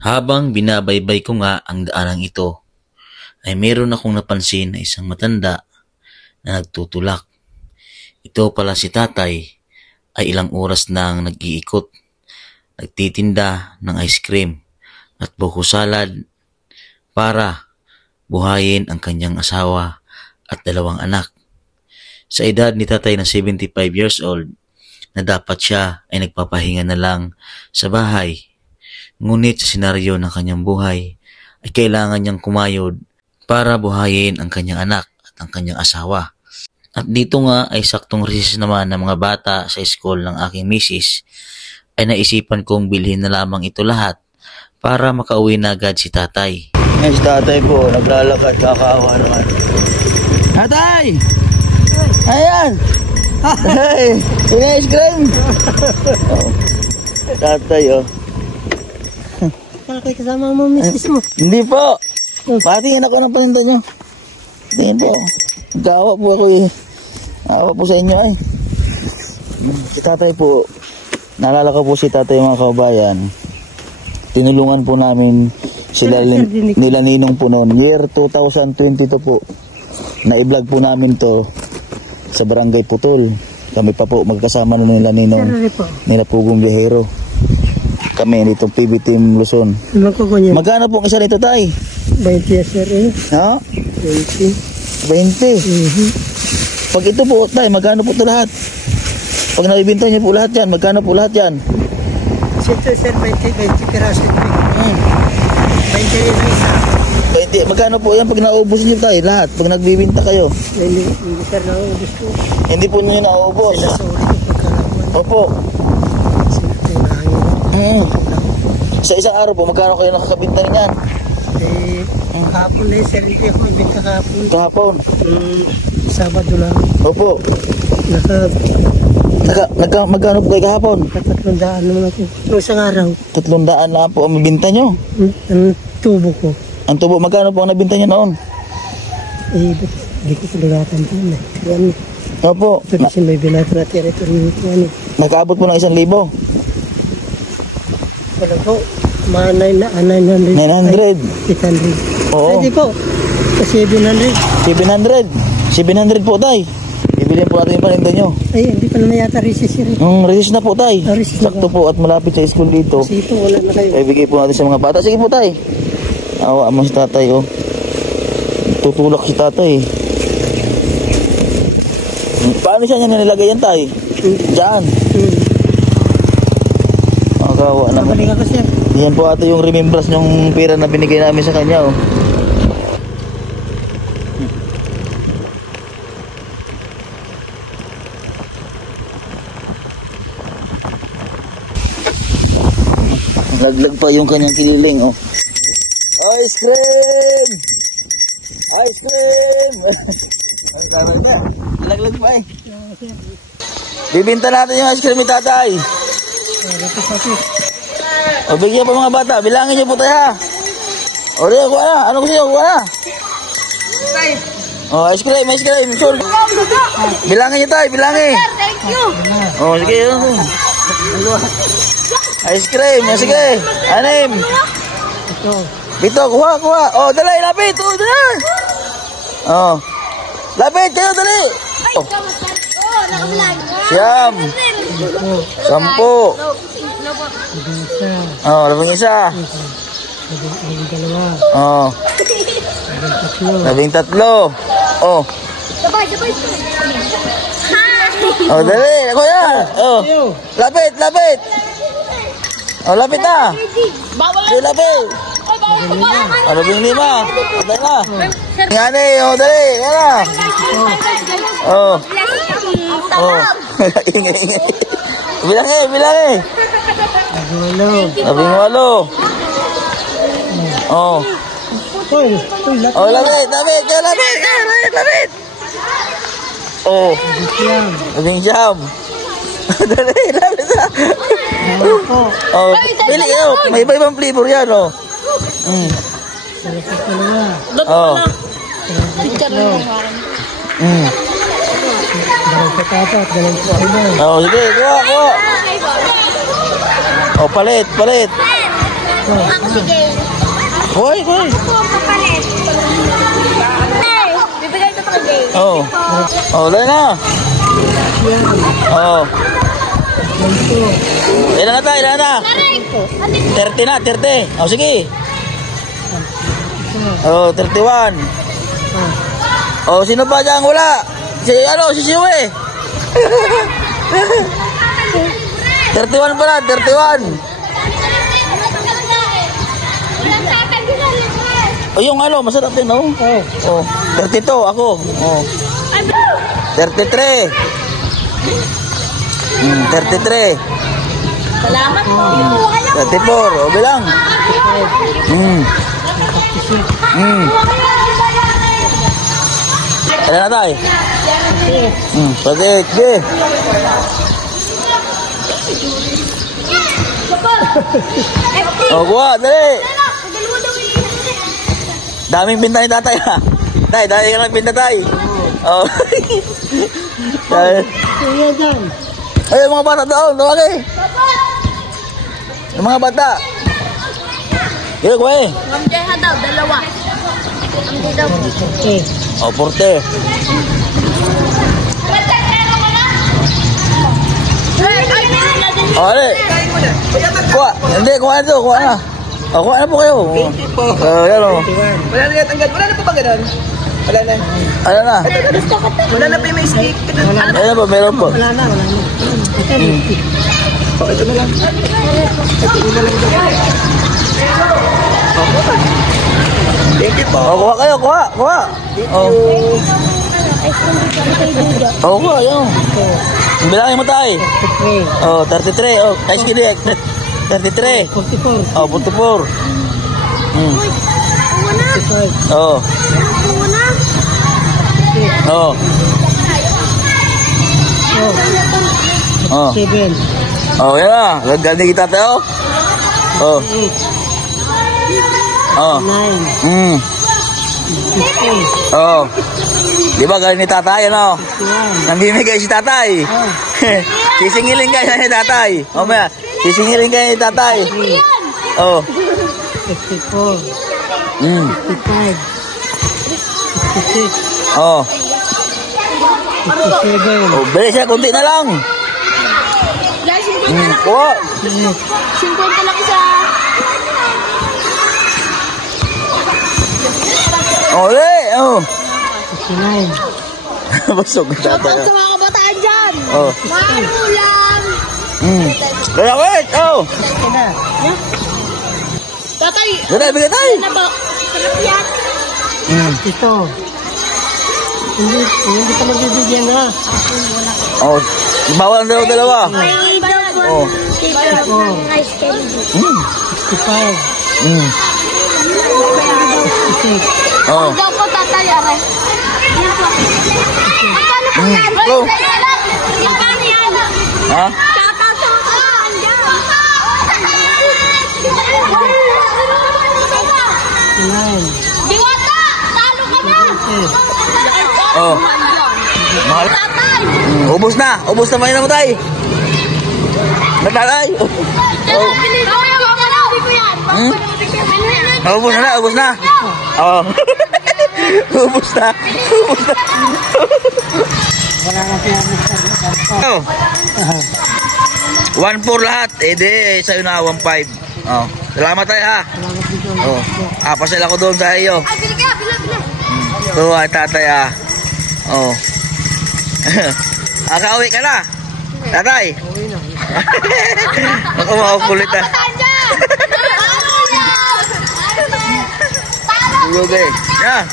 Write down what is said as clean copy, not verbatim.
Habang binabaybay ko nga ang daanang ito, ay meron akong napansin na isang matanda na nagtutulak. Ito pala si tatay ay ilang oras nang nag-iikot, nagtitinda ng ice cream at buko salad para buhayin ang kanyang asawa at 2 anak. Sa edad ni tatay na 75 years old, na dapat siya ay nagpapahinga na lang sa bahay. Ngunit sa senaryo ng kanyang buhay, ay kailangan niyang kumayod para buhayin ang kanyang anak at ang kanyang asawa. At dito nga ay saktong recess naman ng mga bata sa school ng aking misis, ay naisipan kong bilhin na lamang ito lahat para makauwi na agad si tatay. Ay, si tatay po, naglalakad, kakawa naman. Tatay! Ayan! Hey! Yung ice cream! Oh. Tatay, oh. Kaya kasama mo, misis mo. Hindi po! Patingin ako ng paninda nyo. Tingin po. Nagkaawa po ako eh. Naawa po sa inyo ay. Si tatay po, naalala ko po si tatay mga kabayan. Tinulungan po namin sila nila ninong po noon. Year 2022 po. Na-vlog po namin to sa Barangay Putol. Kami pa po magkasama na nila ninong nila Pugong Biyahero. Kami nitong PB Team Luzon. Magkano po isa nito tay? 20 sir eh. Ha? 20. 20? Pag ito po tay, magkano po ito lahat? Pag nabibinta niyo po lahat yan, magkano po lahat yan? Ito sir, 20 piraso. 20 rin isa. 20, magkano po yan pag naubos niyo tayo lahat? Pag nagbibinta kayo? Hindi sir, naubos ko. Hindi po niyo naubos? Opo. Sa isang araw po, magkano kayo nakakabinta niyan? Kahapon na sir, hindi ako nabinta kahapon. Kahapon? Sabado lang. Opo. Magkano po kayo kahapon? 300 naman ako. Isang araw. 300 lang po ang mabinta nyo? Ang tubo ko. Ang tubo, magkano po ang nabinta nyo noon? Hindi ko kulagatan po na. Yan. Opo. Ito kasi may binato na teritoryo ko. Nakaabot po ng 1,000? Wala po. Mga 900. 800? Oo. Hindi po. 700. 700 po tay. Ibilin po natin yung paninda nyo. Ay, hindi pa naman yata recess yun. Recess na po tay. Sakto po at malapit sa school dito. Kasi ito, wala na kayo. Ay, bigay po natin sa mga bata. Sige po tay. Awa mo si tatay oh. Tutulak si tatay. Paano siya niya nilagay yan tay? Diyan. Kawa naman. Yan po ate yung remembrance ng pera na binigay namin sa kanya oh. Laglag pa yung kanyang kililing oh. Ice cream! Ice cream! Laglag pa eh. Bibinta natin yung ice cream ni tatay. O bigyan po mga bata, bilangin niyo po tayo ha. O rin ako na, ano gusto niyo ako na? O ice cream, sure. Bilangin niyo tayo, bilangin. Thank you. O sige. Ice cream, sige. 6. Bito, kuha. O dali, lapit. O dali. O. Lapit kayo, dali. O. Siyam. 10. Oh, 11. Oh. 13. Oh. Oh, dali, kuya. Oh. Lapit. Oh, lapit na. Lapit. 15. Patay na. Ngani, oh, dali. Yan na. Oh. Oh. Ingay. Bilangin. 18. Oh. Oh, lapit. Oh. 19. Dali, lapit na. Oh, pili kayo. May iba-ibang flavor yan, oh. Oh. Oh, sige, kuha. Oh, palit. Ako si Gay. Hoy, hoy. Ako ang kapalit. Hey, bibigay ko kay Gay. Oh. Oh, dali na. Oh. Ilan na tayo, ilan na? 30 na, 30. Oh, sige. Oh, 31. Oh, sino pa dyan? Wala. Si Siwe. 31 pa na, 31. Oh, yung masarap din, oh. Oh, 32 ako. Oh. 33. 33. Salamat po. 34. O, bilang. Ano na tayo? Patik. Sige. O, kuha. Dali. Daming pinta ni tatay, ha? Tay, dahil ka lang pinta, tay. O. Ay, mga bata doon. Tawag yung mga bata. Gila ko eh. Mamjeha daw, dalawa. Mamjeha daw. O, porte. O, ali. Kuha. Hindi, kuha na ito. Kuha na. O, kuha na po kayo. Yan o. Wala na yatang wala na po ba ganun? Wala na. Ano na? Wala na pa yung may stick. Ayan po, meron po. Wala na. Ito na lang. Thank you po. O, kuha kayo. Kuha. Kuha. O. O, kuha. Yan. Bilangin mo tayo. 33. O, 33. O, kais kilik. 33. 44. O, 44. O. O. Oh. 7. Oh, yan na. Gaganda kita tayo. Oh. 8. Oh. 9. 15. Oh. Di ba galing ni tatay, ano? 51. Namimigay si tatay. Sisingilin kayo ni tatay. O, maya. Sisingilin kayo ni tatay. Oh. 54. 55. 56. Oh. 57. Oh, bilis siya. Kunti na lang. Guys, 50 na lang. Kuha. 50 lang isa. Ole. Oh. 59. Busog ni Shoutout tatay. sa mga kabataan dyan. Oh. Marulang. Kaya wait. Oh. Tatay, Bigay, bigay tayo. ano ba? Sarap yan. Ito. Hindi ka magbibigyan ha. Oh. Bawal ang dalawa. May daw Oh. ice candy. 65. 66. Oh. Daw po tatay, are. Yan po. Paano po yan? Go. Paano yan? Ha? Shoutout sa mga kabataan dyan. 9. Diwata, talo ka na. Oh. Mahal. Tatay. Ubus na. Ubus na mahina mo tayo. Natalay. Oh. Bili ko yan. Bili ko yan. Ubus na. Ubus na. Oh. Ubus na. Ubus na. Wala na siya. Oh. 1-4 lahat. Eh di, sa'yo na 1-5. Oh. Salamat tayo ha. Salamat dito. Oh. Pasal ako doon sa iyo. Ay, bili ka. Bili. Oo, ay tatay ah. Oh. Kauwi ka na. Tatay. Ako makukulit ah. Kabataan dyan. Talo yan. Lugi. Yeah.